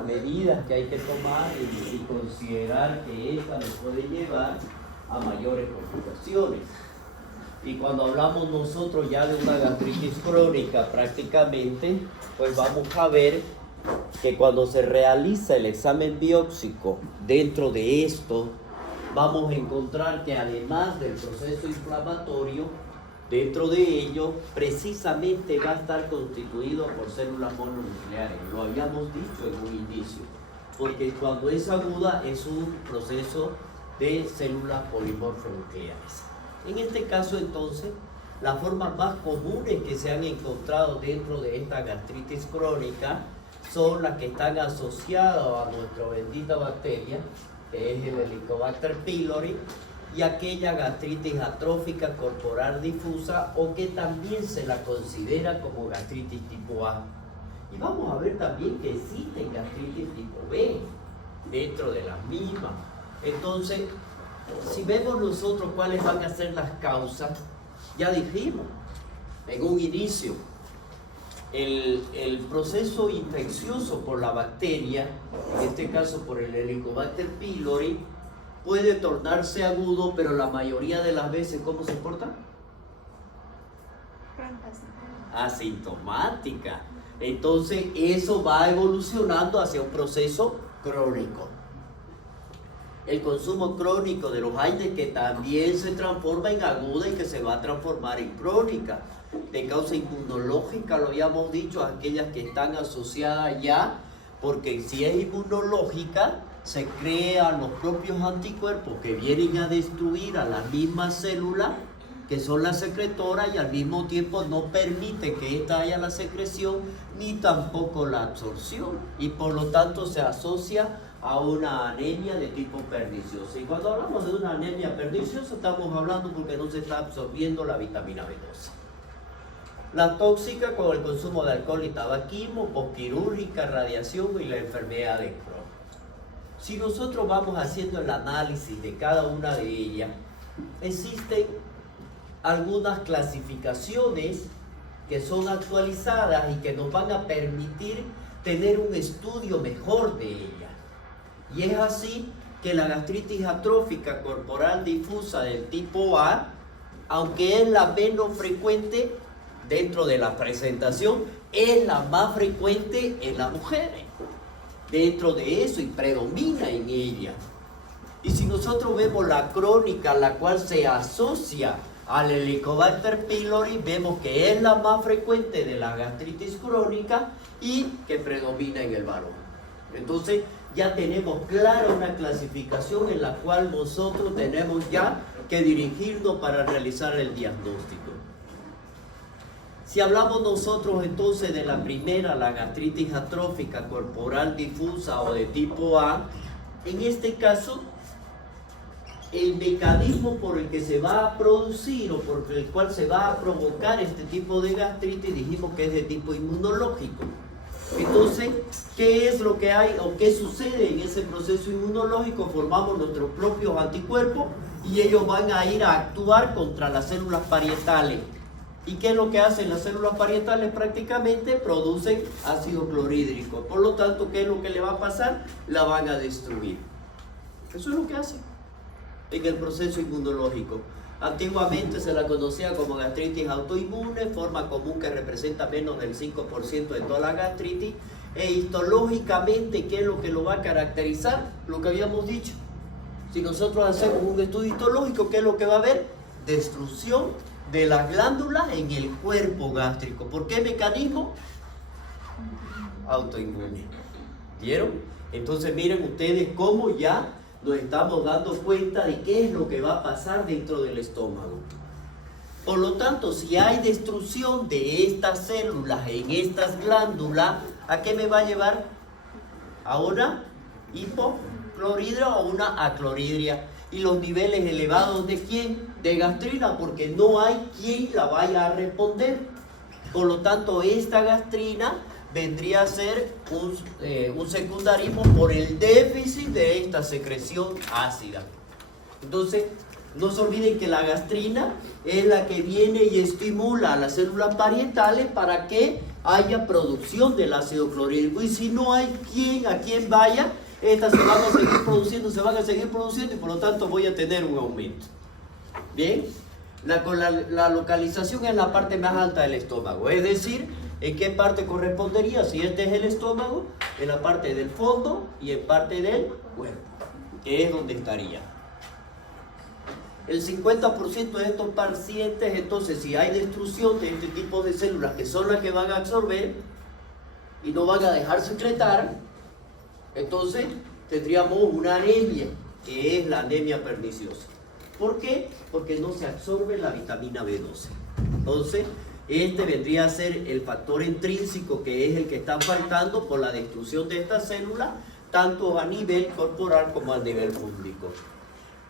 las medidas que hay que tomar y considerar que esta nos puede llevar a mayores complicaciones. Y cuando hablamos nosotros ya de una gastritis crónica prácticamente, pues vamos a ver que cuando se realiza el examen biópsico dentro de esto, vamos a encontrar que además del proceso inflamatorio, dentro de ello precisamente va a estar constituido por células mononucleares. Lo habíamos dicho en un inicio, porque cuando es aguda es un proceso de células polimorfonucleares. En este caso entonces, las formas más comunes que se han encontrado dentro de esta gastritis crónica son las que están asociadas a nuestra bendita bacteria, que es el Helicobacter pylori, y aquella gastritis atrófica corporal difusa, o que también se la considera como gastritis tipo A. Y vamos a ver también que existen gastritis tipo B dentro de las mismas. Entonces, si vemos nosotros cuáles van a ser las causas, ya dijimos en un inicio, el proceso infeccioso por la bacteria, en este caso por el Helicobacter pylori, puede tornarse agudo, pero la mayoría de las veces, ¿cómo se porta? Asintomática. Entonces, eso va evolucionando hacia un proceso crónico. El consumo crónico de los AINES, que también se transforma en aguda y que se va a transformar en crónica. De causa inmunológica, lo habíamos dicho, aquellas que están asociadas ya, porque si es inmunológica, se crean los propios anticuerpos que vienen a destruir a las mismas células que son las secretoras, y al mismo tiempo no permite que ésta haya la secreción ni tampoco la absorción, y por lo tanto se asocia a una anemia de tipo pernicioso. Y cuando hablamos de una anemia perniciosa estamos hablando porque no se está absorbiendo la vitamina B12. La tóxica con el consumo de alcohol y tabaquismo, posquirúrgica, radiación y la enfermedad de Crohn. Si nosotros vamos haciendo el análisis de cada una de ellas, existen algunas clasificaciones que son actualizadas y que nos van a permitir tener un estudio mejor de ellas. Y es así que la gastritis atrófica corporal difusa del tipo A, aunque es la menos frecuente dentro de la presentación, es la más frecuente en las mujeres. Dentro de eso, y predomina en ella. Y si nosotros vemos la crónica, la cual se asocia al Helicobacter pylori, vemos que es la más frecuente de la gastritis crónica y que predomina en el varón. Entonces, ya tenemos clara una clasificación en la cual nosotros tenemos ya que dirigirnos para realizar el diagnóstico. Si hablamos nosotros entonces de la primera, la gastritis atrófica corporal difusa o de tipo A, en este caso, el mecanismo por el que se va a producir o por el cual se va a provocar este tipo de gastritis, dijimos que es de tipo inmunológico. Entonces, ¿qué es lo que hay o qué sucede en ese proceso inmunológico? Formamos nuestros propios anticuerpos y ellos van a ir a actuar contra las células parietales. ¿Y qué es lo que hacen las células parietales? Prácticamente producen ácido clorhídrico. Por lo tanto, ¿qué es lo que le va a pasar? La van a destruir. Eso es lo que hacen en el proceso inmunológico. Antiguamente se la conocía como gastritis autoinmune, forma común que representa menos del 5% de toda la gastritis. E histológicamente, ¿qué es lo que lo va a caracterizar? Lo que habíamos dicho. Si nosotros hacemos un estudio histológico, ¿qué es lo que va a haber? Destrucción de las glándulas en el cuerpo gástrico. ¿Por qué mecanismo? Autoinmune. ¿Vieron? Entonces miren ustedes cómo ya nos estamos dando cuenta de qué es lo que va a pasar dentro del estómago. Por lo tanto, si hay destrucción de estas células en estas glándulas, ¿a qué me va a llevar? A una hipoclorhidria o una aclorhidria. Y los niveles elevados ¿de quién? De gastrina, porque no hay quien la vaya a responder. Por lo tanto, esta gastrina vendría a ser un secundarismo por el déficit de esta secreción ácida. Entonces, no se olviden que la gastrina es la que viene y estimula a las células parietales para que haya producción del ácido clorhídrico. Y si no hay a quien vaya, estas se van a seguir produciendo y por lo tanto voy a tener un aumento. Bien, la localización es la parte más alta del estómago, es decir, ¿en qué parte correspondería? Si este es el estómago, en la parte del fondo y en parte del cuerpo, que es donde estaría. El 50% de estos pacientes, entonces, si hay destrucción de este tipo de células, que son las que van a absorber y no van a dejar secretar, entonces tendríamos una anemia, que es la anemia perniciosa. ¿Por qué? Porque no se absorbe la vitamina B12. Entonces, este vendría a ser el factor intrínseco, que es el que está faltando por la destrucción de estas células, tanto a nivel corporal como a nivel público.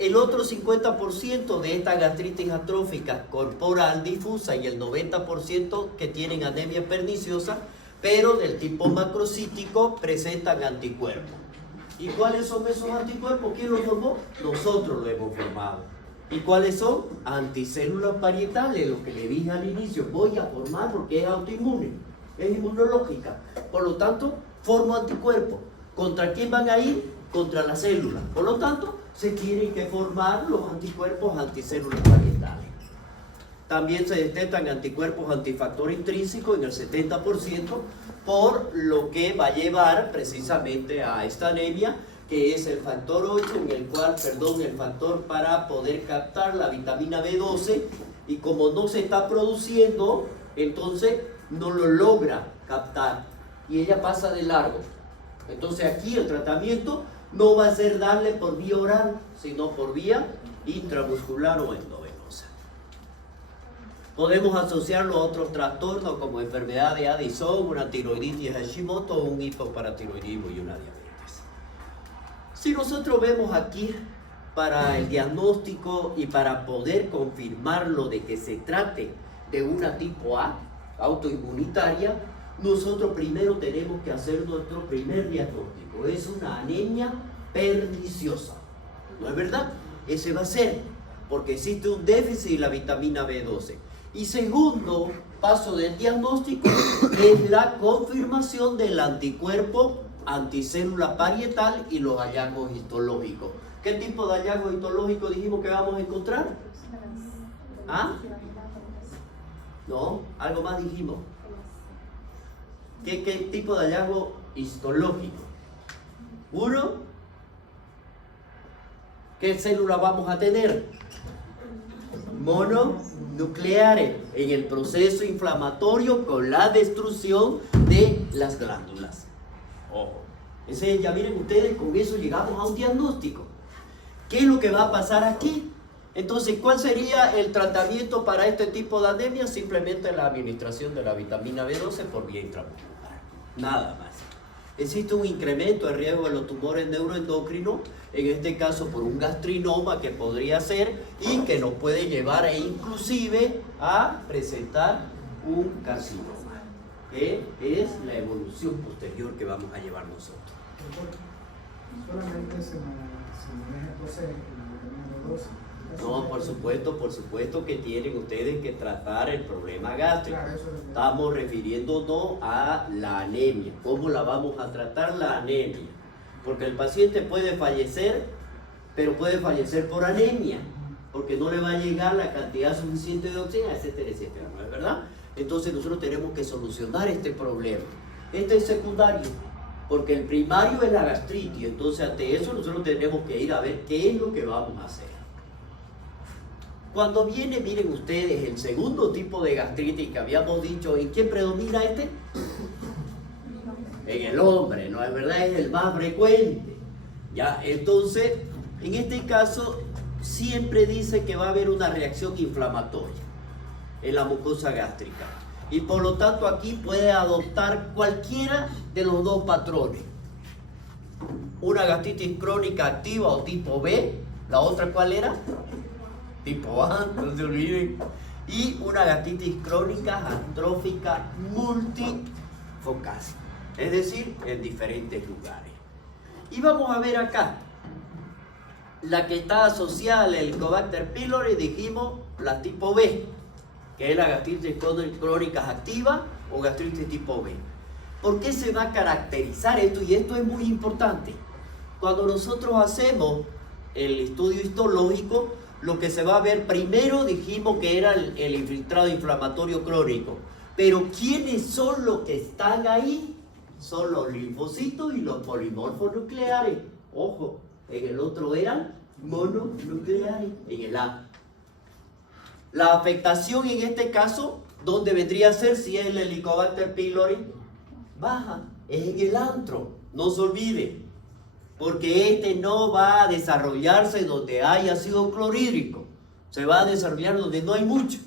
El otro 50% de esta gastritis atrófica corporal difusa y el 90% que tienen anemia perniciosa, pero del tipo macrocítico, presentan anticuerpos. ¿Y cuáles son esos anticuerpos? ¿Quién los formó? Nosotros los hemos formado. ¿Y cuáles son? Anticélulas parietales, lo que le dije al inicio. Voy a formar porque es autoinmune, es inmunológica. Por lo tanto, formo anticuerpos. ¿Contra quién van a ir? Contra las células. Por lo tanto, se tienen que formar los anticuerpos anticélulas parietales. También se detectan anticuerpos antifactor intrínseco en el 70%, por lo que va a llevar precisamente a esta anemia, que es el factor 8, el factor para poder captar la vitamina B12, y como no se está produciendo, entonces no lo logra captar y ella pasa de largo. Entonces aquí el tratamiento no va a ser darle por vía oral, sino por vía intramuscular o endovenosa. Podemos asociarlo a otros trastornos como enfermedad de Addison, una tiroiditis Hashimoto, un hipoparatiroidismo y una diabetes. Si nosotros vemos aquí para el diagnóstico y para poder confirmarlo de que se trate de una tipo A, autoinmunitaria, nosotros primero tenemos que hacer nuestro primer diagnóstico. Es una anemia perniciosa. ¿No es verdad? Ese va a ser, porque existe un déficit de la vitamina B12. Y segundo paso del diagnóstico es la confirmación del anticuerpo anticélula parietal y los hallazgos histológicos. ¿Qué tipo de hallazgos histológicos dijimos que vamos a encontrar? ¿Ah? No, algo más dijimos. ¿Qué tipo de hallazgo histológico? Uno, ¿qué célula vamos a tener? Mononucleares en el proceso inflamatorio con la destrucción de las glándulas. Ojo, ya miren ustedes, con eso llegamos a un diagnóstico. ¿Qué es lo que va a pasar aquí? Entonces, ¿cuál sería el tratamiento para este tipo de anemia? Simplemente la administración de la vitamina B12 por vía intramuscular. Nada más. Existe un incremento de riesgo de los tumores neuroendocrinos, en este caso por un gastrinoma que podría ser y que nos puede llevar inclusive a presentar un carcinoma, que es la evolución posterior que vamos a llevar nosotros. ¿Solamente se maneja entonces la vitamina B12? No, por supuesto que tienen ustedes que tratar el problema gástrico. Claro, estamos refiriéndonos a la anemia. ¿Cómo la vamos a tratar la anemia? Porque el paciente puede fallecer, pero puede fallecer por anemia, porque no le va a llegar la cantidad suficiente de oxígeno, etcétera, etcétera, ¿no es verdad? Entonces nosotros tenemos que solucionar este problema. Este es secundario, porque el primario es la gastritis. Entonces ante eso nosotros tenemos que ir a ver qué es lo que vamos a hacer. Cuando viene, miren ustedes, el segundo tipo de gastritis que habíamos dicho, ¿en quién predomina este? En el hombre, ¿no es verdad? Es el más frecuente. ¿Ya? Entonces, en este caso, siempre dice que va a haber una reacción inflamatoria en la mucosa gástrica. Y por lo tanto, aquí puede adoptar cualquiera de los dos patrones. Una gastritis crónica activa o tipo B, la otra ¿cuál era? Tipo A, no se olviden. Y una gastritis crónica atrófica multifocal, es decir, en diferentes lugares. Y vamos a ver acá, la que está asociada al Helicobacter pylori, dijimos la tipo B, que es la gastritis crónica activa o gastritis tipo B. ¿Por qué se va a caracterizar esto? Y esto es muy importante. Cuando nosotros hacemos el estudio histológico, lo que se va a ver primero dijimos que era el infiltrado inflamatorio crónico. Pero ¿quiénes son los que están ahí? Son los linfocitos y los polimorfos nucleares. Ojo, en el otro eran mononucleares, en el A. La afectación en este caso, ¿dónde vendría a ser si es el Helicobacter pylori? Baja, es en el antro, no se olvide, porque este no va a desarrollarse donde hay ácido clorhídrico, se va a desarrollar donde no hay mucho,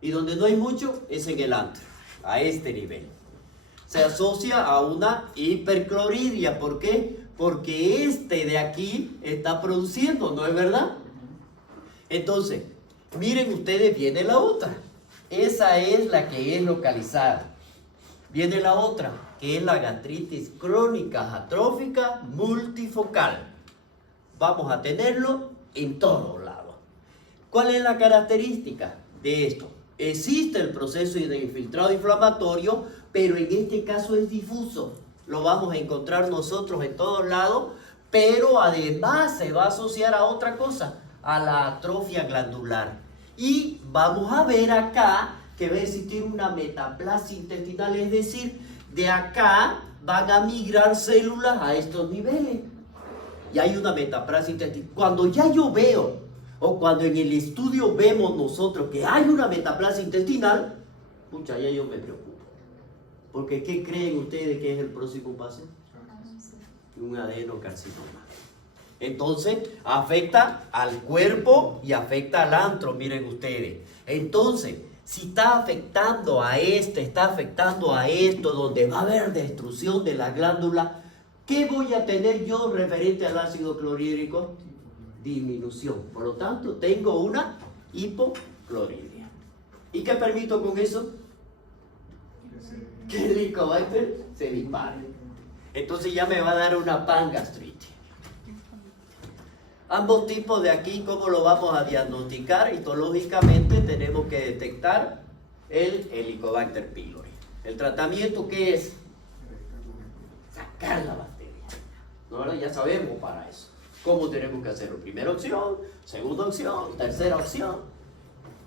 y donde no hay mucho es en el antro, a este nivel. Se asocia a una hiperclorhidria, ¿por qué? Porque este de aquí está produciendo, ¿no es verdad? Entonces, miren ustedes, viene la otra, esa es la que es localizada. Viene la otra, que es la gastritis crónica atrófica multifocal. Vamos a tenerlo en todos lados. ¿Cuál es la característica de esto? Existe el proceso de infiltrado inflamatorio, pero en este caso es difuso. Lo vamos a encontrar nosotros en todos lados, pero además se va a asociar a otra cosa, a la atrofia glandular. Y vamos a ver acá que va a existir una metaplasia intestinal, es decir, de acá van a migrar células a estos niveles. Y hay una metaplasia intestinal. Cuando ya yo veo, o cuando en el estudio vemos nosotros que hay una metaplasia intestinal, pucha, ya yo me preocupo. Porque ¿qué creen ustedes que es el próximo paso? Un adenocarcinoma. Entonces, afecta al cuerpo y afecta al antro, miren ustedes. Entonces, si está afectando a está afectando a esto, donde va a haber destrucción de la glándula, ¿qué voy a tener yo referente al ácido clorhídrico? Disminución. Por lo tanto, tengo una hipoclorhidria. ¿Y qué permito con eso? Que el Helicobacter se dispare. Entonces ya me va a dar una pangastritis. Ambos tipos de aquí, ¿cómo lo vamos a diagnosticar? Histológicamente tenemos que detectar el Helicobacter pylori. ¿El tratamiento qué es? Sacar la bacteria. ¿No? Ya sabemos para eso. ¿Cómo tenemos que hacerlo? Primera opción, segunda opción, tercera opción.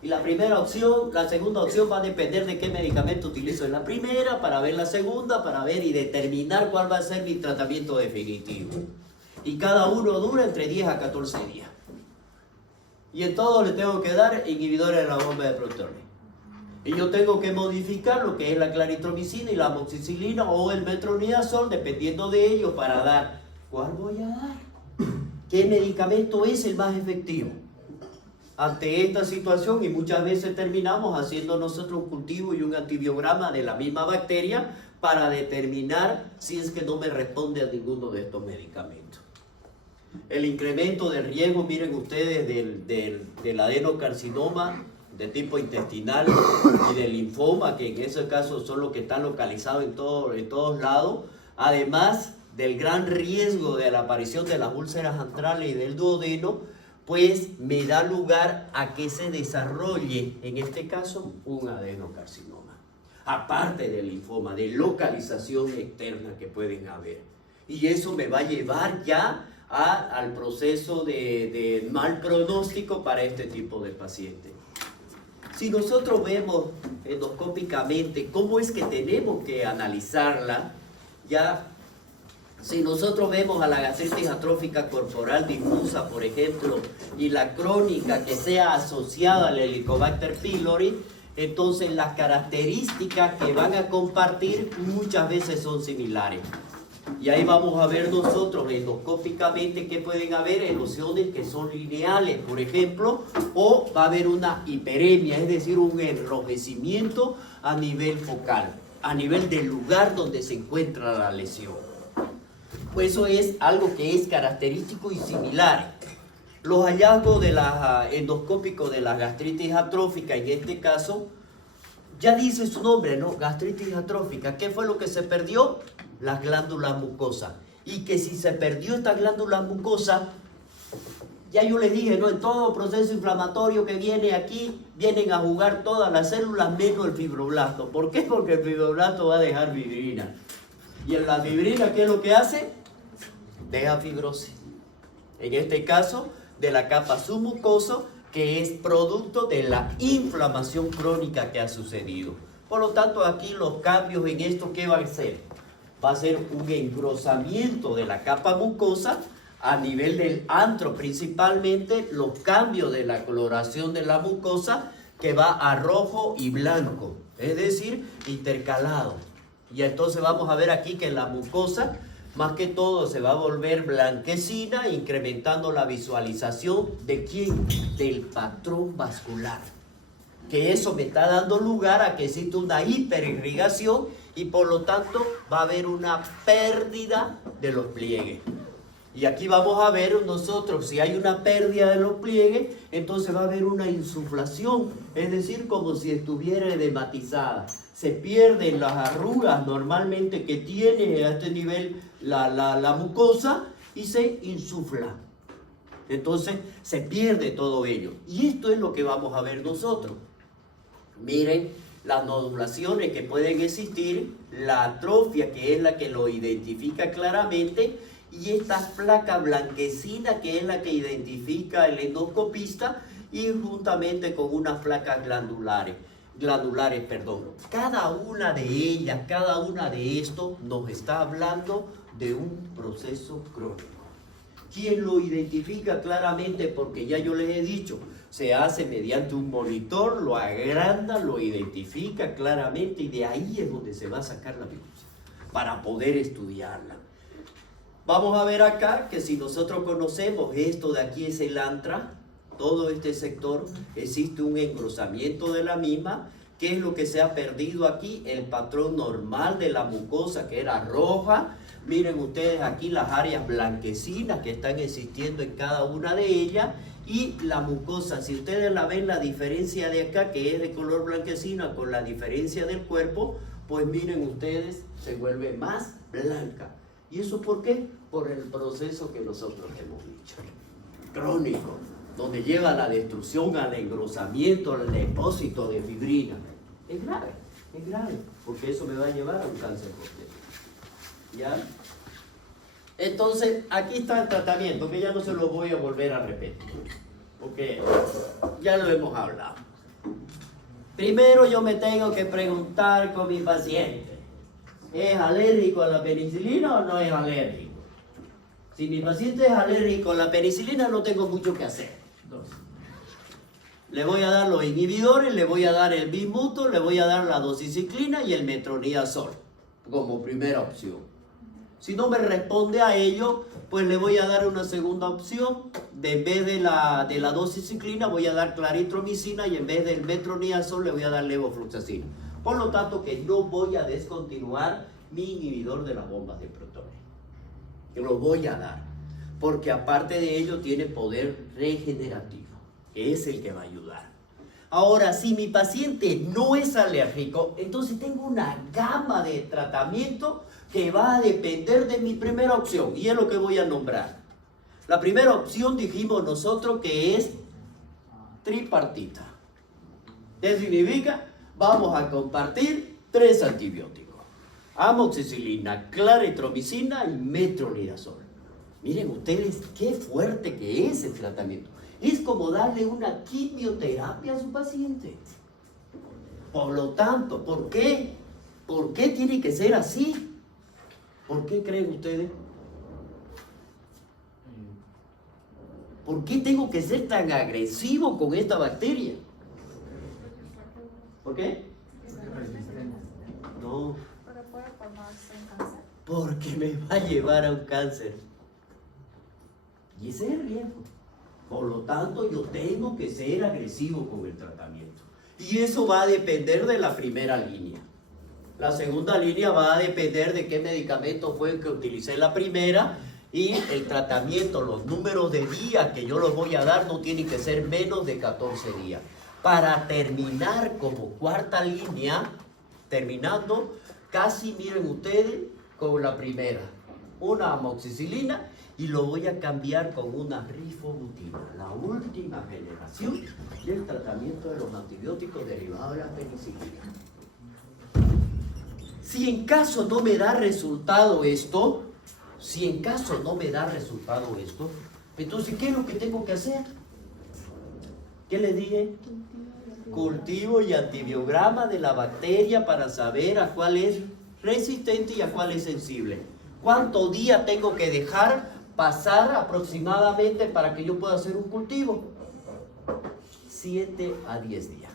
Y la primera opción, la segunda opción va a depender de qué medicamento utilizo en la primera, para ver la segunda, para ver y determinar cuál va a ser mi tratamiento definitivo. Y cada uno dura entre 10 a 14 días. Y en todo le tengo que dar inhibidores de la bomba de protones. Y yo tengo que modificar lo que es la claritromicina y la amoxicilina o el metronidazol, dependiendo de ello, para dar. ¿Cuál voy a dar? ¿Qué medicamento es el más efectivo? Ante esta situación, y muchas veces terminamos haciendo nosotros un cultivo y un antibiograma de la misma bacteria para determinar si es que no me responde a ninguno de estos medicamentos. El incremento del riesgo, miren ustedes, del adenocarcinoma de tipo intestinal y del linfoma, que en ese caso son los que están localizados en todos lados, además del gran riesgo de la aparición de las úlceras antrales y del duodeno, pues me da lugar a que se desarrolle, en este caso, un adenocarcinoma. Aparte del linfoma, de localización externa que pueden haber. Y eso me va a llevar ya al proceso de mal pronóstico para este tipo de pacientes. Si nosotros vemos endoscópicamente cómo es que tenemos que analizarla, ya si nosotros vemos a la gastritis atrófica corporal difusa, por ejemplo, y la crónica que sea asociada al Helicobacter pylori, entonces las características que van a compartir muchas veces son similares. Y ahí vamos a ver nosotros endoscópicamente que pueden haber erosiones que son lineales, por ejemplo, o va a haber una hiperemia, es decir, un enrojecimiento a nivel focal, a nivel del lugar donde se encuentra la lesión. Pues eso es algo que es característico y similar. Los hallazgos de endoscópicos de la gastritis atrófica, en este caso, ya dice su nombre, ¿no? Gastritis atrófica. ¿Qué fue lo que se perdió? Las glándulas mucosas. Y que si se perdió esta glándula mucosa, Ya yo les dije, ¿no? En todo proceso inflamatorio que viene aquí, vienen a jugar todas las células menos el fibroblasto. ¿Por qué? Porque el fibroblasto va a dejar fibrina. Y en la fibrina, ¿qué es lo que hace? Deja fibrosis. En este caso, de la capa submucosa, que es producto de la inflamación crónica que ha sucedido. Por lo tanto, aquí los cambios en esto, ¿qué va a ser? Va a ser un engrosamiento de la capa mucosa a nivel del antro, principalmente los cambios de la coloración de la mucosa que va a rojo y blanco, es decir, intercalado. Y entonces vamos a ver aquí que la mucosa, más que todo, se va a volver blanquecina, incrementando la visualización de ¿quién? Del patrón vascular. Que eso me está dando lugar a que existe una hiperirrigación y por lo tanto va a haber una pérdida de los pliegues. Y aquí vamos a ver nosotros, si hay una pérdida de los pliegues, entonces va a haber una insuflación, es decir, como si estuviera edematizada. Se pierden las arrugas normalmente que tiene a este nivel la mucosa y se insufla. Entonces se pierde todo ello. Y esto es lo que vamos a ver nosotros. Miren las nodulaciones que pueden existir, la atrofia que es la que lo identifica claramente y esta placa blanquecina que es la que identifica el endoscopista y juntamente con unas placas glandulares. Cada una de ellas, cada una de estos nos está hablando de un proceso crónico. ¿Quién lo identifica claramente? Porque ya yo les he dicho, se hace mediante un monitor, lo agranda, lo identifica claramente y de ahí es donde se va a sacar la biopsia para poder estudiarla. Vamos a ver acá que si nosotros conocemos esto de aquí es el antra, todo este sector, existe un engrosamiento de la misma. ¿Qué es lo que se ha perdido aquí? El patrón normal de la mucosa que era roja. Miren ustedes aquí las áreas blanquecinas que están existiendo en cada una de ellas. Y la mucosa, si ustedes la ven, la diferencia de acá que es de color blanquecina con la diferencia del cuerpo, pues miren ustedes, se vuelve más blanca. ¿Y eso por qué? Por el proceso que nosotros hemos dicho, crónico, donde lleva a la destrucción, al engrosamiento, al depósito de fibrina. Es grave, porque eso me va a llevar a un cáncer posterior. ¿Ya? Entonces, aquí está el tratamiento, que ya no se lo voy a volver a repetir, porque ya lo hemos hablado. Primero yo me tengo que preguntar con mi paciente, ¿es alérgico a la penicilina o no es alérgico? Si mi paciente es alérgico a la penicilina, no tengo mucho que hacer. Entonces, le voy a dar los inhibidores, le voy a dar el bismuto, le voy a dar la doxiciclina y el metronidazol como primera opción. Si no me responde a ello, pues le voy a dar una segunda opción. En vez de la doxiciclina voy a dar claritromicina y en vez del metronidazol le voy a dar levofloxacina. Por lo tanto que no voy a descontinuar mi inhibidor de las bombas de protones. Que lo voy a dar. Porque aparte de ello tiene poder regenerativo, que es el que va a ayudar. Ahora, si mi paciente no es alérgico, entonces tengo una gama de tratamiento que va a depender de mi primera opción, y es lo que voy a nombrar. La primera opción dijimos nosotros que es tripartita. ¿Qué significa? Vamos a compartir 3 antibióticos: amoxicilina, claritromicina y metronidazol. Miren ustedes qué fuerte que es el tratamiento. Es como darle una quimioterapia a su paciente. Por lo tanto, ¿por qué? ¿Por qué tiene que ser así? ¿Por qué creen ustedes? ¿Por qué tengo que ser tan agresivo con esta bacteria? ¿Por qué? No. ¿Pero puede formarse un cáncer? Porque me va a llevar a un cáncer. Y ese es el riesgo. Por lo tanto, yo tengo que ser agresivo con el tratamiento. Y eso va a depender de la primera línea. La segunda línea va a depender de qué medicamento fue el que utilicé la primera. Y el tratamiento, los números de días que yo los voy a dar no tienen que ser menos de 14 días. Para terminar como cuarta línea, terminando casi, miren ustedes, con la primera. una amoxicilina y lo voy a cambiar con una rifabutina, la última generación del tratamiento de los antibióticos derivados de la penicilina. Si en caso no me da resultado esto, entonces, ¿qué es lo que tengo que hacer? ¿Qué le dije? Cultivo y antibiograma de la bacteria para saber a cuál es resistente y a cuál es sensible. ¿Cuántos días tengo que dejar pasar aproximadamente para que yo pueda hacer un cultivo? 7 a 10 días.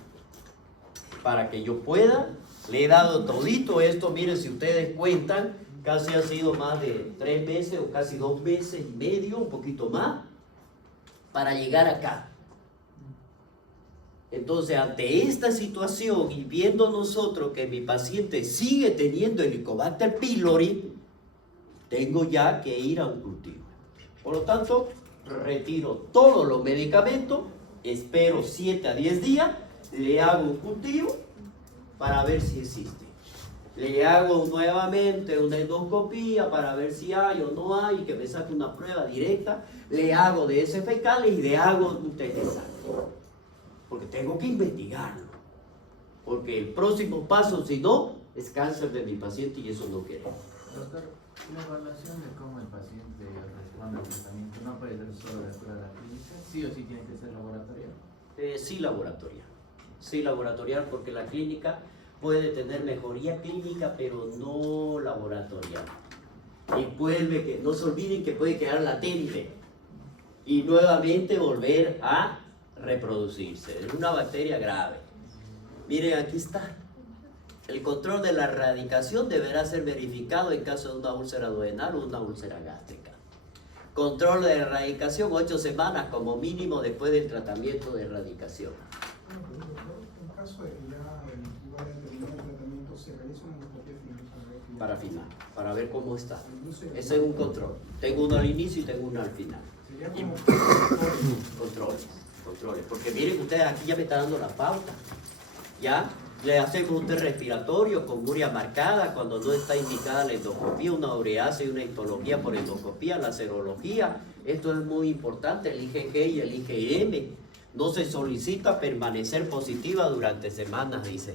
Para que yo pueda, le he dado todito esto, miren, si ustedes cuentan, casi ha sido más de 3 meses o casi 2 meses y medio, un poquito más, para llegar acá. Entonces, ante esta situación y viendo nosotros que mi paciente sigue teniendo Helicobacter pylori, tengo ya que ir a un cultivo. Por lo tanto, retiro todos los medicamentos, espero 7 a 10 días, le hago un cultivo para ver si existe. Le hago nuevamente una endoscopía para ver si hay o no hay, que me saque una prueba directa. Le hago de ese fecales y le hago un test de sangre. Porque tengo que investigarlo. Porque el próximo paso, si no, es cáncer de mi paciente y eso no queremos. Doctor, la evaluación de cómo el paciente responde al tratamiento no puede ser solo dentro de la clínica, sí o sí tiene que ser laboratorial. Sí laboratorial. Sí laboratorial porque la clínica puede tener mejoría clínica, pero no laboratorial. Y vuelve que, no se olviden que puede quedar latente y nuevamente volver a reproducirse. Es una bacteria grave. Miren, aquí está. El control de la erradicación deberá ser verificado en caso de una úlcera duodenal o una úlcera gástrica. Control de erradicación 8 semanas como mínimo después del tratamiento de erradicación. En caso de que ya igual al terminar el tratamiento se realiza una endoscopia final Para final, para ver cómo está. Ese es un control. Tengo uno al inicio y tengo uno al final. Sería Y como controles. Porque miren ustedes, aquí ya me está dando la pauta. Ya le hacemos un test respiratorio con urea marcada cuando no está indicada la endoscopía, una ureasa y una histología por endoscopía, la serología. Esto es muy importante, el IgG y el IgM. No se solicita permanecer positiva durante semanas, dice.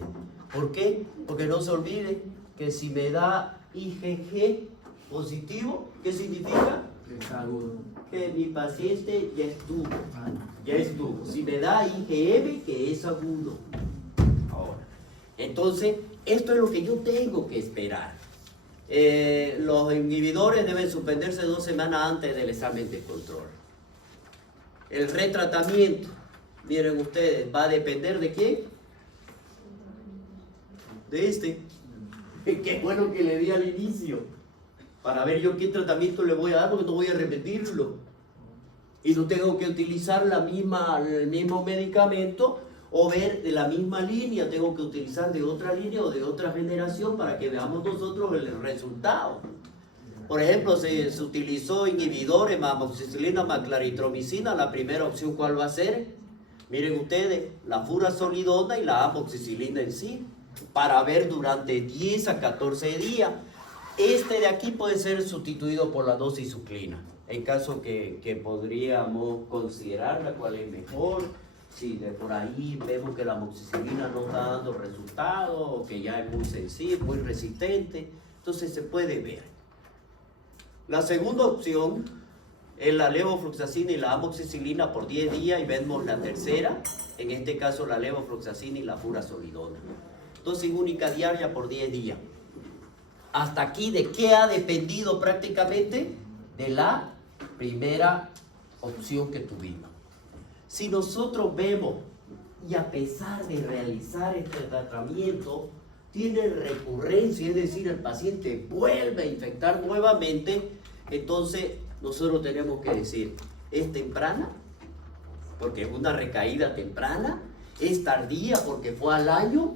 ¿Por qué? Porque no se olvide que si me da IgG positivo, ¿qué significa? Que está agudo. Que mi paciente ya estuvo. Si me da IgM, que es agudo. Ahora, entonces, esto es lo que yo tengo que esperar. Los inhibidores deben suspenderse 2 semanas antes del examen de control. El retratamiento, miren ustedes, va a depender de quién. De este. Qué bueno que le di al inicio. Para ver yo qué tratamiento le voy a dar, porque no voy a repetirlo. Y no tengo que utilizar el mismo medicamento o ver de la misma línea, tengo que utilizar de otra línea o de otra generación para que veamos nosotros el resultado. Por ejemplo, se utilizó inhibidores, amoxicilina, más claritromicina. La primera opción, ¿cuál va a ser? Miren ustedes, la furasolidona y la amoxicilina en sí, para ver durante 10 a 14 días. Este de aquí puede ser sustituido por la doxiciclina, en caso que podríamos considerarla cuál es mejor. Si de por ahí vemos que la amoxicilina no está dando resultados o que ya es muy sensible, muy resistente, entonces se puede ver. La segunda opción es la levofloxacina y la amoxicilina por 10 días y vemos la tercera, en este caso la levofloxacina y la furasolidona. Dosis única diaria por 10 días. Hasta aquí, ¿de qué ha dependido prácticamente? De la primera opción que tuvimos. Si nosotros vemos, y a pesar de realizar este tratamiento, tiene recurrencia, es decir, el paciente vuelve a infectar nuevamente, entonces nosotros tenemos que decir, ¿es temprana? Porque es una recaída temprana, es tardía porque fue al año,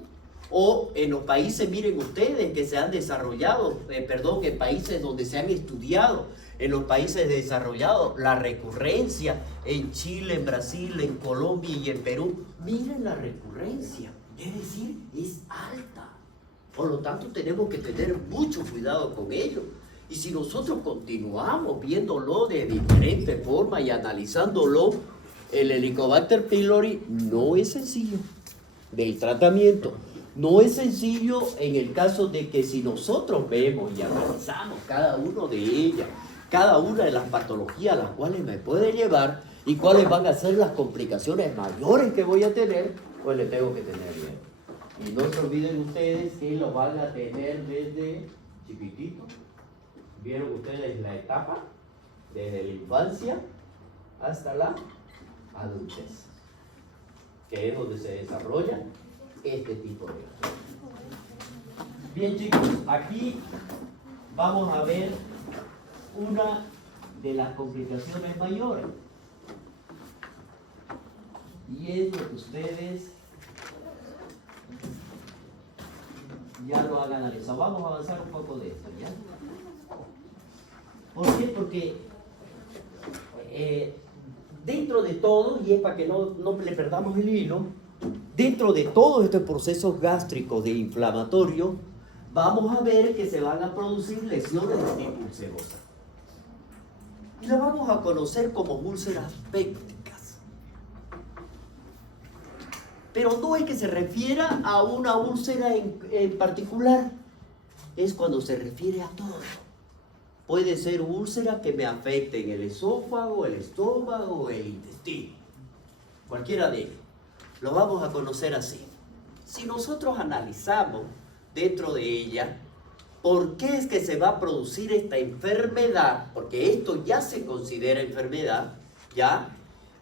o en los países, miren ustedes, que se han desarrollado, en países donde se han estudiado, en los países desarrollados, la recurrencia, en Chile, en Brasil, en Colombia y en Perú, miren la recurrencia, es decir, es alta. Por lo tanto, tenemos que tener mucho cuidado con ello. Y si nosotros continuamos viéndolo de diferente forma y analizándolo, el Helicobacter pylori no es sencillo del tratamiento. No es sencillo en el caso de que si nosotros vemos y analizamos cada una de ellas, cada una de las patologías a las cuales me puede llevar y cuáles van a ser las complicaciones mayores que voy a tener, pues le tengo que tener bien. Y no se olviden ustedes que lo van a tener desde chiquitito. ¿Vieron ustedes la etapa? Desde la infancia hasta la adultez, que es donde se desarrolla este tipo de cosas. Bien, chicos, aquí vamos a ver una de las complicaciones mayores. Y es lo que ustedes ya lo han analizado. Vamos a avanzar un poco de esto, ¿ya? ¿Por qué? Porque dentro de todo, y es para que no le perdamos el hilo, dentro de todos estos procesos gástricos de inflamatorio, vamos a ver que se van a producir lesiones de tipo ulcerosa. Y las vamos a conocer como úlceras pépticas. Pero no es que se refiera a una úlcera en particular, es cuando se refiere a todo. Puede ser úlcera que me afecte en el esófago, el estómago o el intestino. Cualquiera de ellos. Lo vamos a conocer así. Si nosotros analizamos dentro de ella por qué es que se va a producir esta enfermedad, porque esto ya se considera enfermedad, ya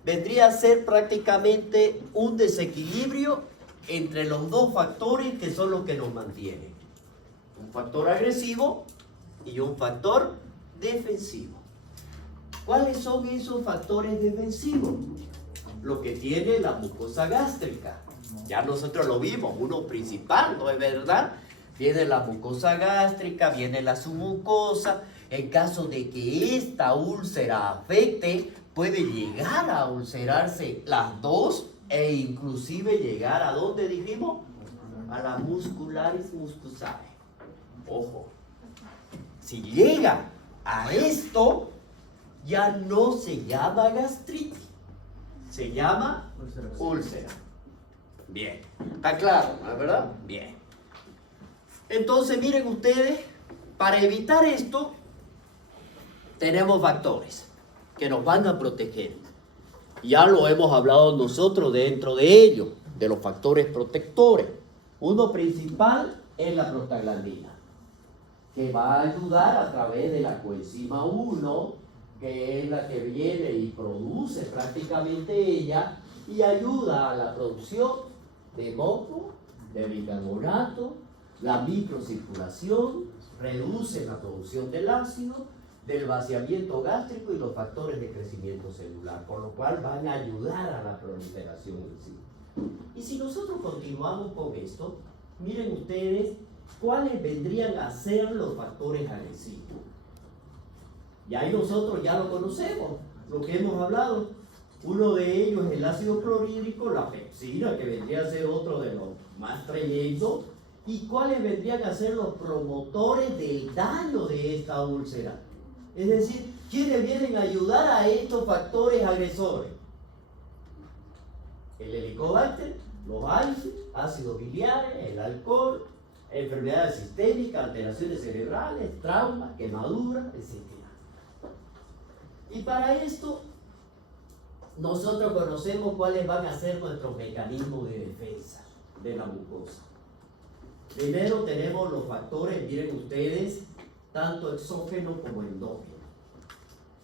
vendría a ser prácticamente un desequilibrio entre los dos factores que son los que nos mantienen. Un factor agresivo y un factor defensivo. ¿Cuáles son esos factores defensivos? Lo que tiene la mucosa gástrica. Ya nosotros lo vimos, uno principal, ¿no es verdad? Viene la mucosa gástrica, viene la submucosa. En caso de que esta úlcera afecte, puede llegar a ulcerarse las dos e inclusive llegar a ¿dónde dijimos? A la muscularis muscosae. Ojo. Si llega a esto, ya no se llama gastritis, se llama úlcera. Bien, está claro, ¿no es verdad? Bien. Entonces, miren ustedes, para evitar esto, tenemos factores que nos van a proteger. Ya lo hemos hablado nosotros dentro de ellos, de los factores protectores. Uno principal es la prostaglandina, que va a ayudar a través de la coenzima 1, que es la que viene y produce prácticamente ella, y ayuda a la producción de moco, de bicarbonato, la microcirculación, reduce la producción del ácido, del vaciamiento gástrico y los factores de crecimiento celular, por lo cual van a ayudar a la proliferación en sí. Y si nosotros continuamos con esto, miren ustedes cuáles vendrían a ser los factores agresivos. Y ahí nosotros ya lo conocemos, lo que hemos hablado. Uno de ellos es el ácido clorhídrico, la pepsina, que vendría a ser otro de los más tremendos. ¿Y cuáles vendrían a ser los promotores del daño de esta úlcera? Es decir, ¿quiénes vienen a ayudar a estos factores agresores? El helicobacter, los ácidos biliares, el alcohol, enfermedades sistémicas, alteraciones cerebrales, traumas, quemaduras, etc. Y para esto, nosotros conocemos cuáles van a ser nuestros mecanismos de defensa de la mucosa. Primero tenemos los factores, miren ustedes, tanto exógenos como endógenos.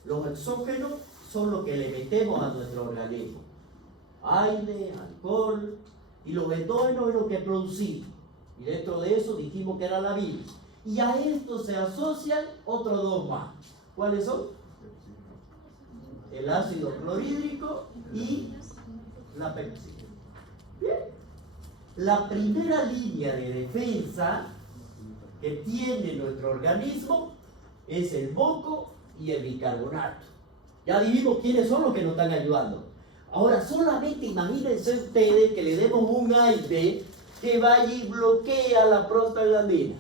Los exógenos son los que le metemos a nuestro organismo. Aire, alcohol, y los endógenos es lo que producimos. Y dentro de eso dijimos que era la bilis. Y a esto se asocian otros dos más. ¿Cuáles son? El ácido clorhídrico y la pepsina. Bien. La primera línea de defensa que tiene nuestro organismo es el moco y el bicarbonato. Ya dijimos quiénes son los que nos están ayudando. Ahora, solamente imagínense ustedes que le demos un aire que vaya y bloquea la prostaglandina.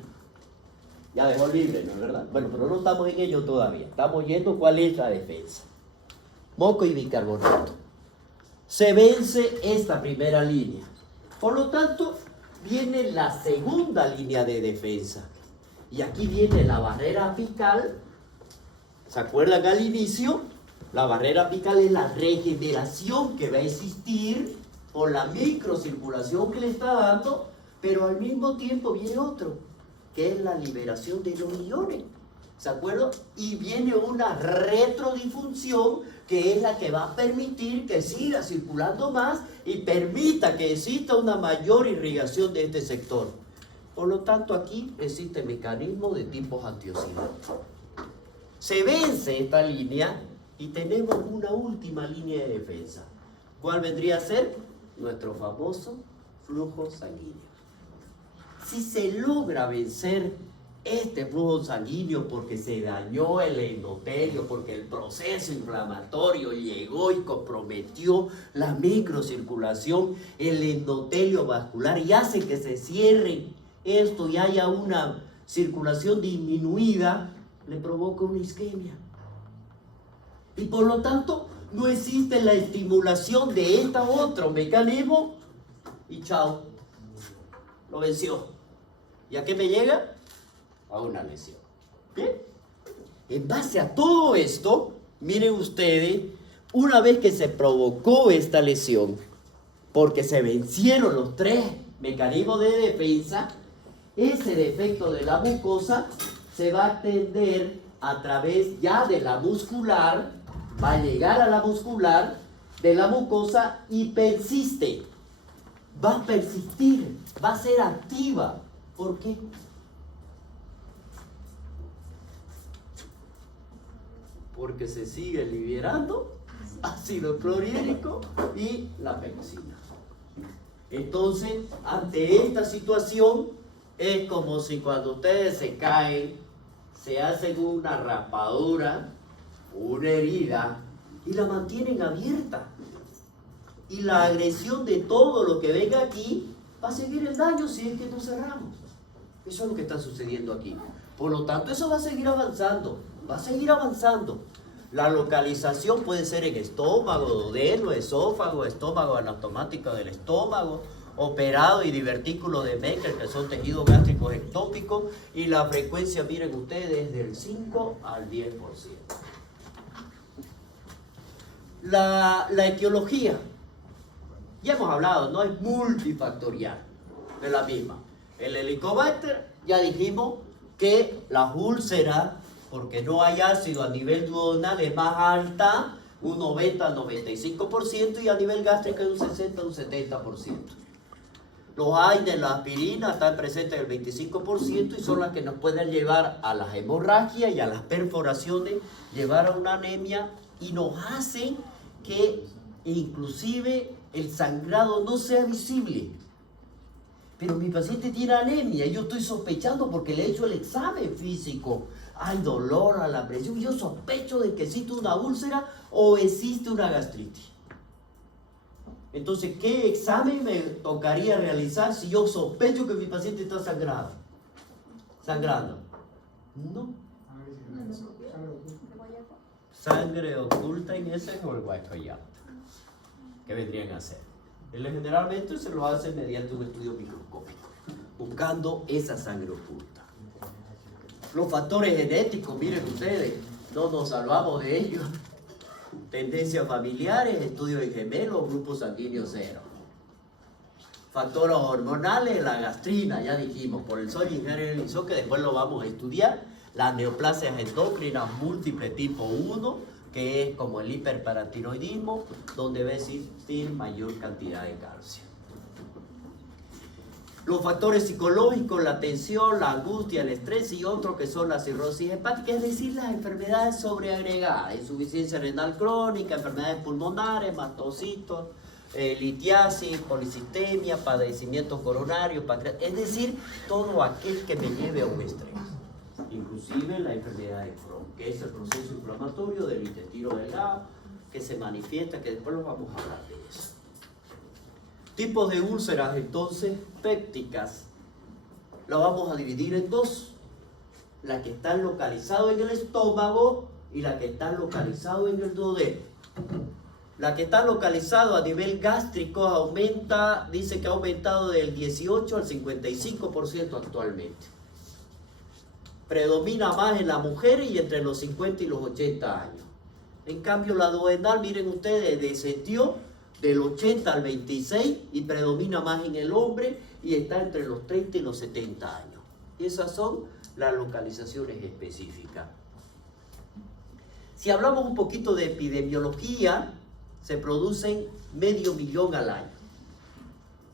Ya dejó libre, ¿no es verdad? Bueno, pero no estamos en ello todavía. Estamos yendo cuál es la defensa. Moco y bicarbonato. Se vence esta primera línea. Por lo tanto, viene la segunda línea de defensa. Y aquí viene la barrera apical. ¿Se acuerdan al inicio? La barrera apical es la regeneración que va a existir por la microcirculación que le está dando, pero al mismo tiempo viene otro, que es la liberación de los iones. ¿Se acuerdan? Y viene una retrodifusión que es la que va a permitir que siga circulando más y permita que exista una mayor irrigación de este sector. Por lo tanto, aquí existe mecanismo de tipos antioxidantes. Se vence esta línea y tenemos una última línea de defensa. ¿Cuál vendría a ser? Nuestro famoso flujo sanguíneo. Si se logra vencer este flujo sanguíneo porque se dañó el endotelio, porque el proceso inflamatorio llegó y comprometió la microcirculación, el endotelio vascular y hace que se cierre esto y haya una circulación disminuida, le provoca una isquemia. Y por lo tanto, no existe la estimulación de este otro mecanismo y chao, lo venció. ¿Y a qué me llega? A una lesión. ¿Bien? En base a todo esto, miren ustedes, una vez que se provocó esta lesión, porque se vencieron los tres mecanismos de defensa, ese defecto de la mucosa se va a atender a través ya de la muscular, va a llegar a la muscular de la mucosa y persiste. Va a persistir, va a ser activa. ¿Por qué? Porque se sigue liberando ácido clorhídrico y la pepsina. Entonces, ante esta situación, es como si cuando ustedes se caen, se hacen una raspadura, una herida, y la mantienen abierta. Y la agresión de todo lo que venga aquí va a seguir el daño si es que no cerramos. Eso es lo que está sucediendo aquí. Por lo tanto, eso va a seguir avanzando. Va a seguir avanzando. La localización puede ser en estómago, duodeno, esófago, estómago anastomático del estómago, operado y divertículo de Becker, que son tejidos gástricos ectópicos, y la frecuencia, miren ustedes, es del 5 al 10%. La etiología, ya hemos hablado, no es multifactorial, es la misma. El Helicobacter, ya dijimos que la úlcera, porque no hay ácido a nivel duodenal, es más alta, un 90 al 95%, y a nivel gástrico es un 60 al un 70%. Los hay de la aspirina están presentes en el 25% y son las que nos pueden llevar a las hemorragias y a las perforaciones, llevar a una anemia y nos hacen que inclusive el sangrado no sea visible. Pero mi paciente tiene anemia, yo estoy sospechando porque le he hecho el examen físico. Hay dolor a la presión, yo sospecho de que existe una úlcera o existe una gastritis. Entonces, ¿qué examen me tocaría realizar si yo sospecho que mi paciente está sangrando? No. Sangre oculta en ese o el guaycoyante. ¿Qué vendrían a hacer? Generalmente se lo hacen mediante un estudio microscópico, buscando esa sangre oculta. Los factores genéticos, miren ustedes, no nos salvamos de ellos. Tendencias familiares, estudios de gemelos, grupos sanguíneos cero. Factores hormonales, la gastrina, ya dijimos, por el Solinger-Ellison, que después lo vamos a estudiar. Las neoplasias endócrinas múltiples tipo 1, que es como el hiperparatiroidismo, donde va a existir mayor cantidad de calcio. Los factores psicológicos, la tensión, la angustia, el estrés y otros que son la cirrosis hepática, es decir, las enfermedades sobreagregadas, insuficiencia renal crónica, enfermedades pulmonares, mastocitos, litiasis, policistemia, padecimientos coronarios, es decir, todo aquel que me lleve a un estrés. Inclusive la enfermedad de Crohn, que es el proceso inflamatorio del intestino delgado, que se manifiesta, que después lo vamos a hablar de eso. Tipos de úlceras, entonces, pépticas, la vamos a dividir en dos. las que están localizadas en el estómago y las que están localizadas en el duodeno. La que está localizado a nivel gástrico aumenta, dice que ha aumentado del 18 al 55% actualmente. Predomina más en la mujer y entre los 50 y los 80 años. En cambio, la duodenal, miren ustedes, descendió del 80 al 26 y predomina más en el hombre y está entre los 30 y los 70 años. Y esas son las localizaciones específicas. Si hablamos un poquito de epidemiología, se producen 500.000 al año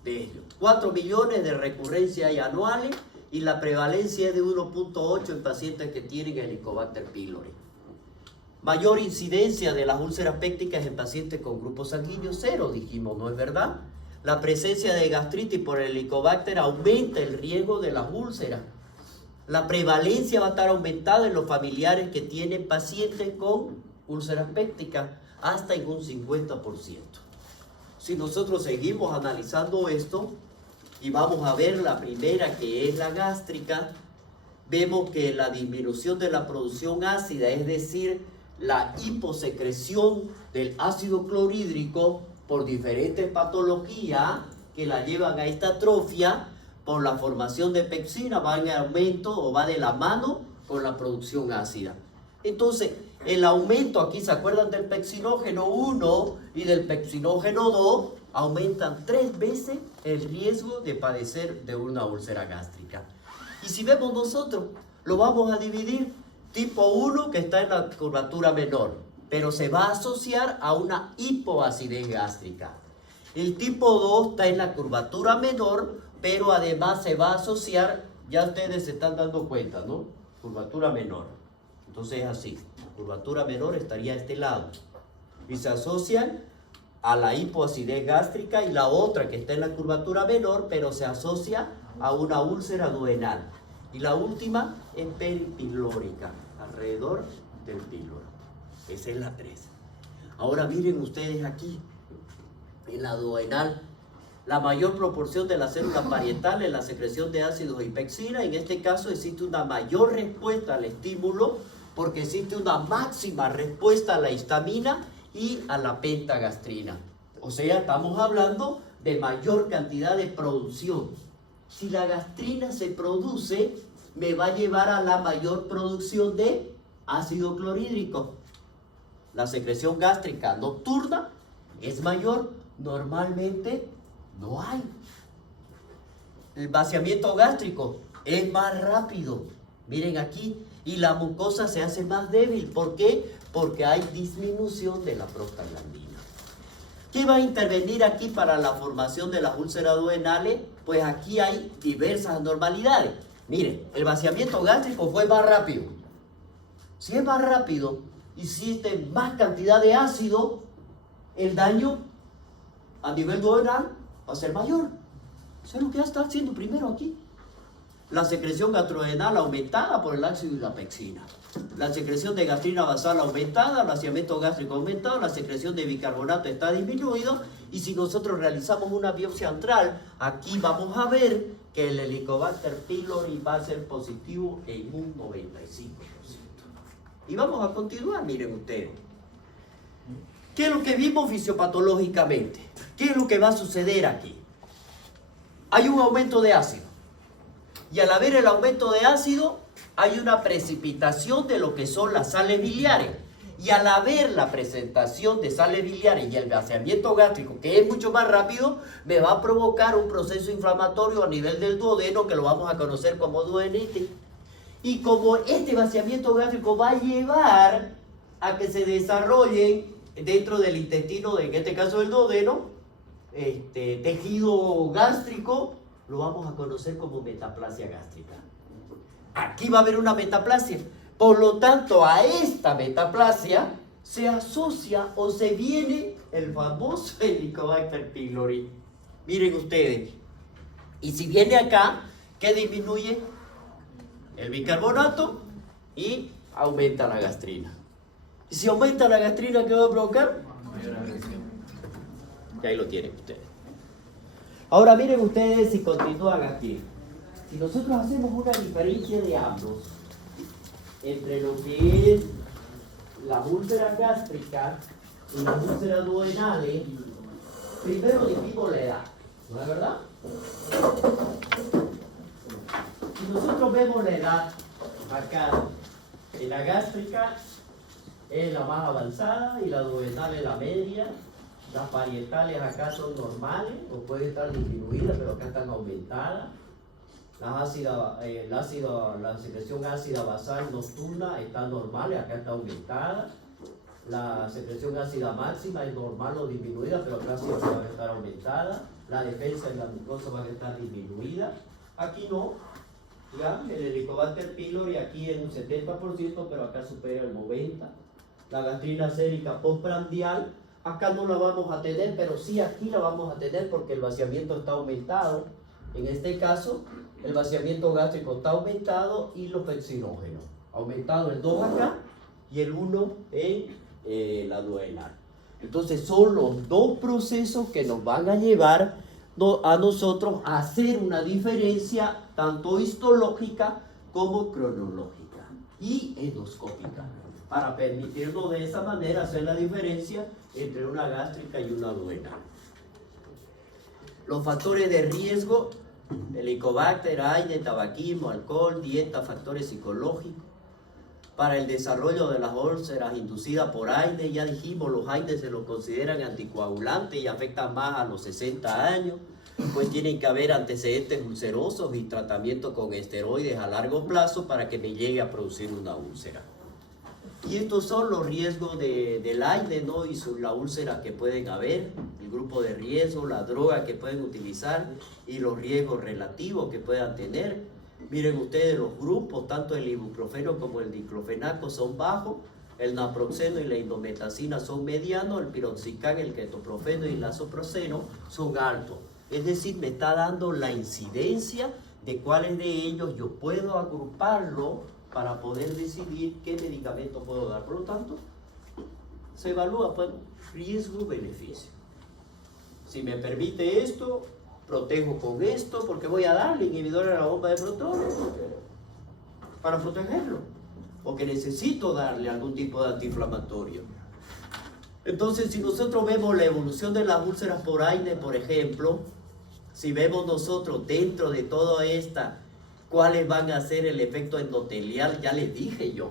de ellos. 4 millones de recurrencias hay anuales y la prevalencia es de 1.8 en pacientes que tienen Helicobacter pylori. Mayor incidencia de las úlceras pépticas en pacientes con grupo sanguíneo 0, dijimos, ¿no es verdad? La presencia de gastritis por el Helicobacter aumenta el riesgo de las úlceras. La prevalencia va a estar aumentada en los familiares que tienen pacientes con úlceras pépticas hasta en un 50%. Si nosotros seguimos analizando esto y vamos a ver la primera, que es la gástrica, vemos que la disminución de la producción ácida, es decir, la hiposecreción del ácido clorhídrico por diferentes patologías que la llevan a esta atrofia, por la formación de pepsina, va en aumento o va de la mano con la producción ácida. Entonces, el aumento, aquí se acuerdan del pepsinógeno 1 y del pepsinógeno 2, aumentan 3 veces el riesgo de padecer de una úlcera gástrica. Y si vemos nosotros, lo vamos a dividir. Tipo 1, que está en la curvatura menor, pero se va a asociar a una hipoacidez gástrica. El tipo 2 está en la curvatura menor, pero además se va a asociar, ya ustedes se están dando cuenta, ¿no? Curvatura menor. Entonces es así, curvatura menor estaría a este lado. Y se asocian a la hipoacidez gástrica, y la otra que está en la curvatura menor, pero se asocia a una úlcera duodenal. Y la última es peripilórica, alrededor del píloro. Esa es la 3. Ahora miren ustedes aquí, en la duodenal, la mayor proporción de las células parietales, la secreción de ácidos y pexina. En este caso existe una mayor respuesta al estímulo porque existe una máxima respuesta a la histamina y a la pentagastrina. O sea, estamos hablando de mayor cantidad de producción. Si la gastrina se produce, me va a llevar a la mayor producción de ácido clorhídrico. La secreción gástrica nocturna es mayor, normalmente no hay. El vaciamiento gástrico es más rápido. Miren aquí. Y la mucosa se hace más débil. ¿Por qué? Porque hay disminución de la prostaglandina. ¿Qué va a intervenir aquí para la formación de las úlceras duodenales? Pues aquí hay diversas anormalidades. Miren, el vaciamiento gástrico fue más rápido. Si es más rápido y existe más cantidad de ácido, el daño a nivel duodenal va a ser mayor. Eso es lo que está haciendo primero aquí. La secreción gastrodenal aumentada por el ácido y la pexina. La secreción de gastrina basal aumentada, el vaciamiento gástrico aumentado, la secreción de bicarbonato está disminuido. Y si nosotros realizamos una biopsia antral, aquí vamos a ver que el Helicobacter pylori va a ser positivo en un 95%. Y vamos a continuar, miren ustedes. ¿Qué es lo que vimos fisiopatológicamente? ¿Qué es lo que va a suceder aquí? Hay un aumento de ácido. Y al haber el aumento de ácido, hay una precipitación de lo que son las sales biliares. Y al haber la presentación de sales biliares y el vaciamiento gástrico, que es mucho más rápido, me va a provocar un proceso inflamatorio a nivel del duodeno, que lo vamos a conocer como duodenitis. Y como este vaciamiento gástrico va a llevar a que se desarrollen dentro del intestino, en este caso del duodeno, tejido gástrico, lo vamos a conocer como metaplasia gástrica. Aquí va a haber una metaplasia. Por lo tanto, a esta metaplasia se asocia o se viene el famoso Helicobacter pylori. Miren ustedes. Y si viene acá, ¿qué disminuye? El bicarbonato y aumenta la gastrina. Y si aumenta la gastrina, ¿qué va a provocar? Mayor agresión. Y ahí lo tienen ustedes. Ahora miren ustedes si continúan aquí. Si nosotros hacemos una diferencia de ambos, entre lo que es las úlceras gástricas y las úlceras duodenales, primero dijimos la edad, ¿no es verdad? Si nosotros vemos la edad acá, en la gástrica es la más avanzada y la duodenal es la media. Las parietales acá son normales o pueden estar disminuidas, pero acá están aumentadas. La secreción ácida basal nocturna está normal, acá está aumentada. La secreción ácida máxima es normal o disminuida, pero acá sí va a estar aumentada. La defensa en la mucosa va a estar disminuida. Aquí no. ¿Ya? El Helicobacter pylori aquí en un 70%, pero acá supera el 90%. La gastrina sérica postprandial, acá no la vamos a tener, pero sí aquí la vamos a tener porque el vaciamiento está aumentado. En este caso, el vaciamiento gástrico está aumentado y los pexinógenos. Aumentado el 2 acá y el 1 en la duodenal. Entonces son los dos procesos que nos van a llevar a nosotros a hacer una diferencia tanto histológica como cronológica y endoscópica, para permitirnos de esa manera hacer la diferencia entre una gástrica y una duodenal. Los factores de riesgo: Helicobacter, AINE, tabaquismo, alcohol, dieta, factores psicológicos. Para el desarrollo de las úlceras inducidas por AINE, ya dijimos, los AINE se los consideran anticoagulantes y afectan más a los 60 años, pues tienen que haber antecedentes ulcerosos y tratamiento con esteroides a largo plazo para que me llegue a producir una úlcera. Y estos son los riesgos del AINE, ¿no? Y la úlcera que pueden haber, el grupo de riesgo, la droga que pueden utilizar y los riesgos relativos que puedan tener. Miren ustedes, los grupos, tanto el ibuprofeno como el diclofenaco son bajos, el naproxeno y la indometacina son medianos, el piroxicam, el ketoprofeno y el lasoprosteno son altos. Es decir, me está dando la incidencia de cuáles de ellos yo puedo agruparlo para poder decidir qué medicamento puedo dar. Por lo tanto, se evalúa pues, riesgo-beneficio. Si me permite esto, protejo con esto, porque voy a darle inhibidor a la bomba de protones para protegerlo, porque necesito darle algún tipo de antiinflamatorio. Entonces, si nosotros vemos la evolución de las úlceras por AINE, por ejemplo, si vemos nosotros dentro de toda esta, cuáles van a ser el efecto endotelial, ya les dije yo,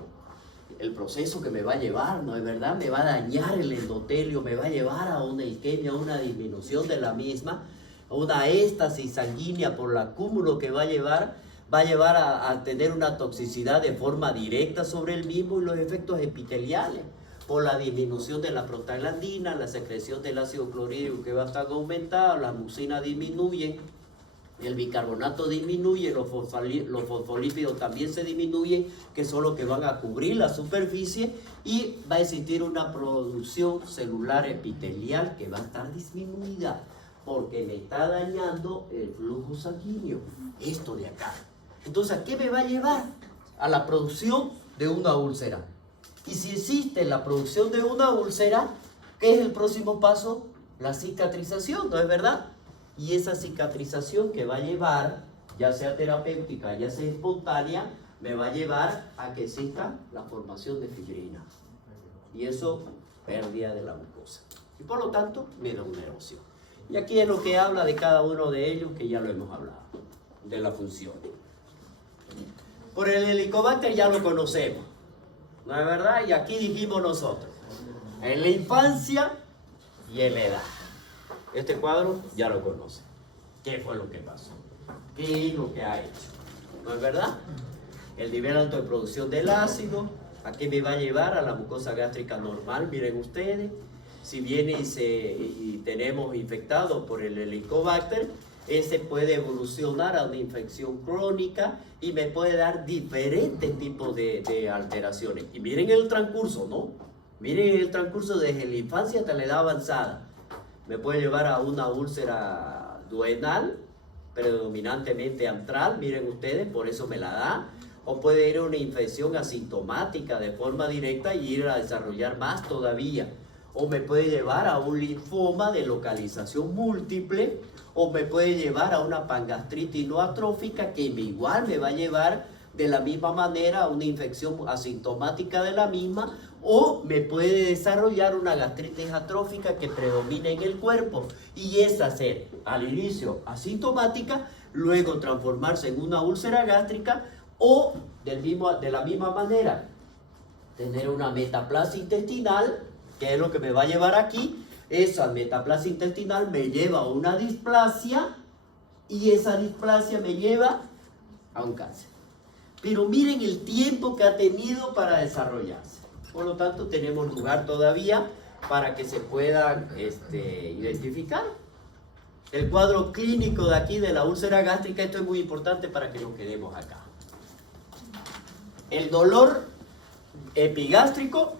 el proceso que me va a llevar, ¿no es verdad? Me va a dañar el endotelio, me va a llevar a una isquemia, a una disminución de la misma, a una éstasis sanguínea por el acúmulo que va a llevar a tener una toxicidad de forma directa sobre el mismo y los efectos epiteliales, por la disminución de la prostaglandina, la secreción del ácido clorhídrico que va a estar aumentada, las mucinas disminuyen, el bicarbonato disminuye, los fosfolípidos también se disminuyen, que son los que van a cubrir la superficie, y va a existir una producción celular epitelial que va a estar disminuida porque me está dañando el flujo sanguíneo, esto de acá. Entonces, ¿a qué me va a llevar? A la producción de una úlcera. Y si existe la producción de una úlcera, ¿qué es el próximo paso? La cicatrización, ¿no es verdad? Y esa cicatrización que va a llevar, ya sea terapéutica, ya sea espontánea, me va a llevar a que exista la formación de fibrina. Y eso, pérdida de la mucosa. Y por lo tanto, me da una erosión. Y aquí es lo que habla de cada uno de ellos, que ya lo hemos hablado, de la función. Por el Helicobacter ya lo conocemos, ¿no es verdad? Y aquí dijimos nosotros, en la infancia y en la edad. Este cuadro ya lo conoce. ¿Qué fue lo que pasó? ¿Qué es lo que ha hecho? ¿No es verdad? El nivel alto de producción del ácido, ¿a qué me va a llevar? A la mucosa gástrica normal, miren ustedes. Si viene y tenemos infectado por el Helicobacter, ese puede evolucionar a una infección crónica y me puede dar diferentes tipos de alteraciones. Y miren el transcurso, ¿no? Miren el transcurso desde la infancia hasta la edad avanzada. Me puede llevar a una úlcera duodenal, predominantemente antral, miren ustedes, por eso me la da. O puede ir a una infección asintomática de forma directa y ir a desarrollar más todavía. O me puede llevar a un linfoma de localización múltiple, o me puede llevar a una pangastritis no atrófica que igual me va a llevar de la misma manera una infección asintomática de la misma, o me puede desarrollar una gastritis atrófica que predomina en el cuerpo, y esa ser al inicio asintomática, luego transformarse en una úlcera gástrica, o de la misma manera tener una metaplasia intestinal, que es lo que me va a llevar aquí. Esa metaplasia intestinal me lleva a una displasia, y esa displasia me lleva a un cáncer. Pero miren el tiempo que ha tenido para desarrollarse. Por lo tanto, tenemos lugar todavía para que se puedan identificar. El cuadro clínico de aquí de la úlcera gástrica, esto es muy importante para que nos quedemos acá. El dolor epigástrico,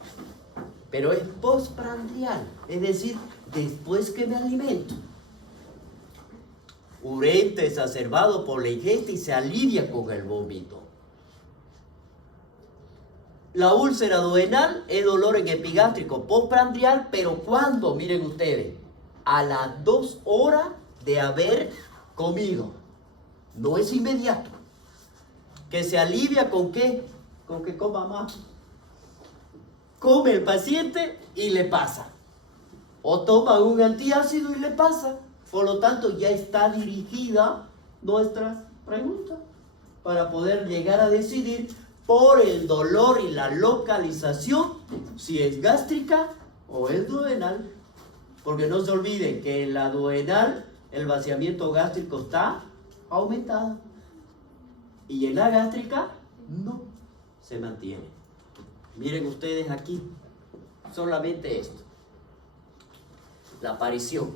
pero es postprandial, es decir, después que me alimento. Urente exacerbado por la ingesta y se alivia con el vómito. La úlcera duodenal es dolor en epigástrico postprandial, pero ¿cuándo? Miren ustedes, a las 2 horas de haber comido. No es inmediato. ¿Que se alivia con qué? Con que coma más. Come el paciente y le pasa. O toma un antiácido y le pasa. Por lo tanto, ya está dirigida nuestras preguntas para poder llegar a decidir por el dolor y la localización si es gástrica o es duodenal. Porque no se olviden que en la duodenal el vaciamiento gástrico está aumentado y en la gástrica no, se mantiene. Miren ustedes aquí, solamente esto. La aparición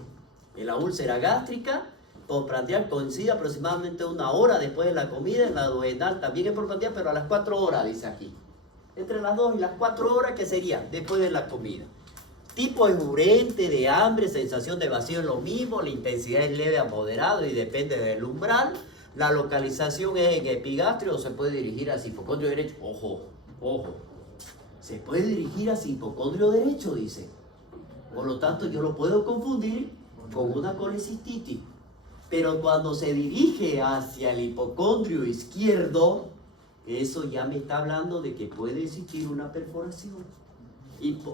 en la úlcera gástrica postprandial coincide aproximadamente 1 hora después de la comida. En la duodenal también es postprandial, pero a las 4 horas, dice aquí. Entre las 2 y las 4 horas, que sería después de la comida. Tipo es urente, de hambre, sensación de vacío es lo mismo, la intensidad es leve a moderado y depende del umbral. La localización es en epigastrio o se puede dirigir hacia hipocondrio derecho. Ojo, ojo. Se puede dirigir hacia hipocondrio derecho, dice. Por lo tanto, yo lo puedo confundir con una colecistitis. Pero cuando se dirige hacia el hipocondrio izquierdo, eso ya me está hablando de que puede existir una perforación.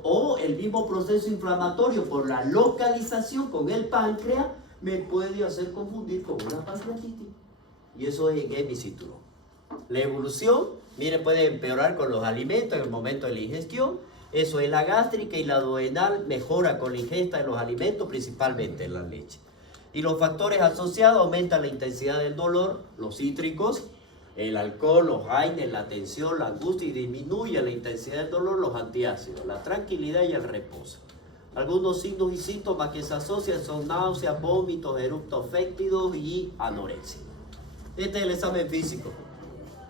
O el mismo proceso inflamatorio por la localización con el páncreas me puede hacer confundir con una pancreatitis. Y eso es en hemicinturón. La evolución, mire, puede empeorar con los alimentos en el momento de la ingestión. Eso es la gástrica, y la duodenal mejora con la ingesta de los alimentos, principalmente en la leche. Y los factores asociados aumentan la intensidad del dolor, los cítricos, el alcohol, los AINES, la tensión, la angustia, y disminuye la intensidad del dolor, los antiácidos, la tranquilidad y el reposo. Algunos signos y síntomas que se asocian son náuseas, vómitos, eructos fétidos y anorexia. Este es el examen físico.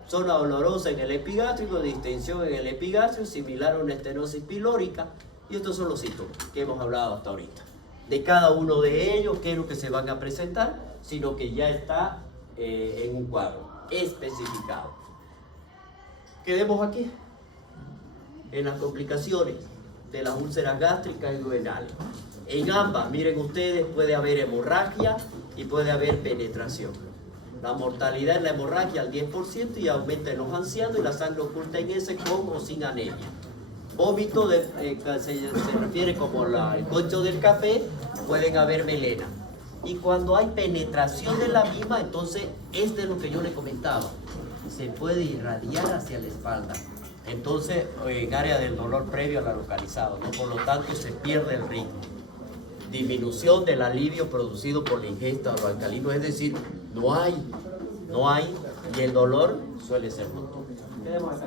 Zona dolorosa en el epigástrico, distensión en el epigastrio, similar a una estenosis pilórica. Y estos son los síntomas que hemos hablado hasta ahorita. De cada uno de ellos, qué es lo que se van a presentar, sino que ya está en un cuadro especificado. Quedemos aquí en las complicaciones de las úlceras gástricas y duodenales. En ambas, miren ustedes, puede haber hemorragia y puede haber penetración. La mortalidad en la hemorragia al 10% y aumenta en los ancianos, y la sangre oculta en ese con o sin anemia. Vómito se refiere como el concho del café, pueden haber melena. Y cuando hay penetración de la misma, entonces este es lo que yo le comentaba. Se puede irradiar hacia la espalda. Entonces, en área del dolor previo a la localizada, ¿no? Por lo tanto, se pierde el ritmo. Disminución del alivio producido por la ingesta de los alcalinos, es decir, no hay, y el dolor suele ser notorio. Quedemos acá.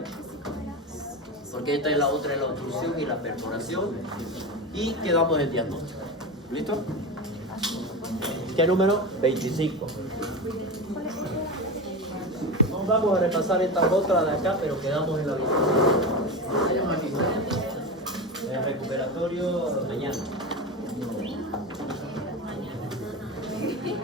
Porque esta es la otra, la obstrucción y la perforación, y quedamos el diagnóstico. ¿Listo? ¿Qué número? 25. No vamos a repasar estas otras de acá, pero quedamos en la visita. El recuperatorio mañana.